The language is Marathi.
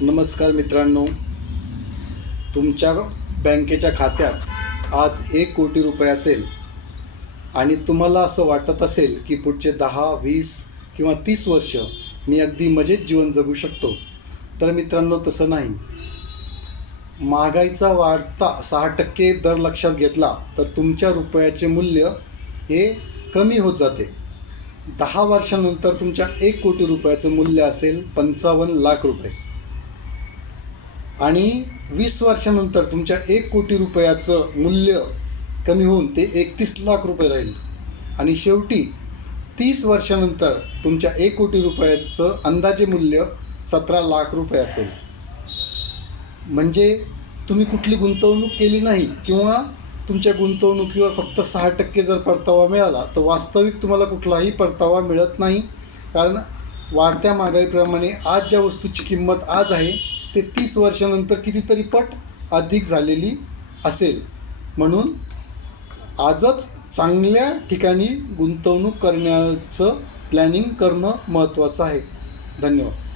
नमस्कार मित्रांनो, तुमच्या बँकेच्या खात्यात आज 1 कोटी रुपये असेल आणि तुम्हाला असं वाटत असेल की पुढचे 10, 20 किंवा 30 वर्ष मी अगदी मजेत जीवन जगू शकतो. तर मित्रांनो, तसं नाही. महागाईचा वाढता 6% दर लक्षात घेतला तर तुमच्या रुपयाचे मूल्य हे कमी होत जाते. 10 वर्षानंतर तुमच्या 1 कोटी रुपयाचं मूल्य असेल 55 लाख रुपये आणि 20 वर्षानंतर तुमच्या 1 कोटी रुपयाचं मूल्य कमी होऊन ते 31 लाख रुपये राहील आणि शेवटी 30 वर्षानंतर तुमच्या 1 कोटी रुपयाचं अंदाजे मूल्य 17 लाख रुपये असेल. म्हणजे तुम्ही कुठली गुंतवणूक केली नाही किंवा तुमच्या गुंतवणुकीवर फक्त 6% जर परतावा मिळाला तर वास्तविक तुम्हाला कुठलाही परतावा मिळत नाही. कारण वाढत्या महागाईप्रमाणे आज ज्या वस्तूची किंमत आज आहे ते 30 वर्षानंतर कितीतरी पट अधिक झालेली असेल. म्हणून आजच चांगल्या ठिकाणी गुंतवणूक करण्याचं प्लॅनिंग करणं महत्त्वाचं आहे. धन्यवाद.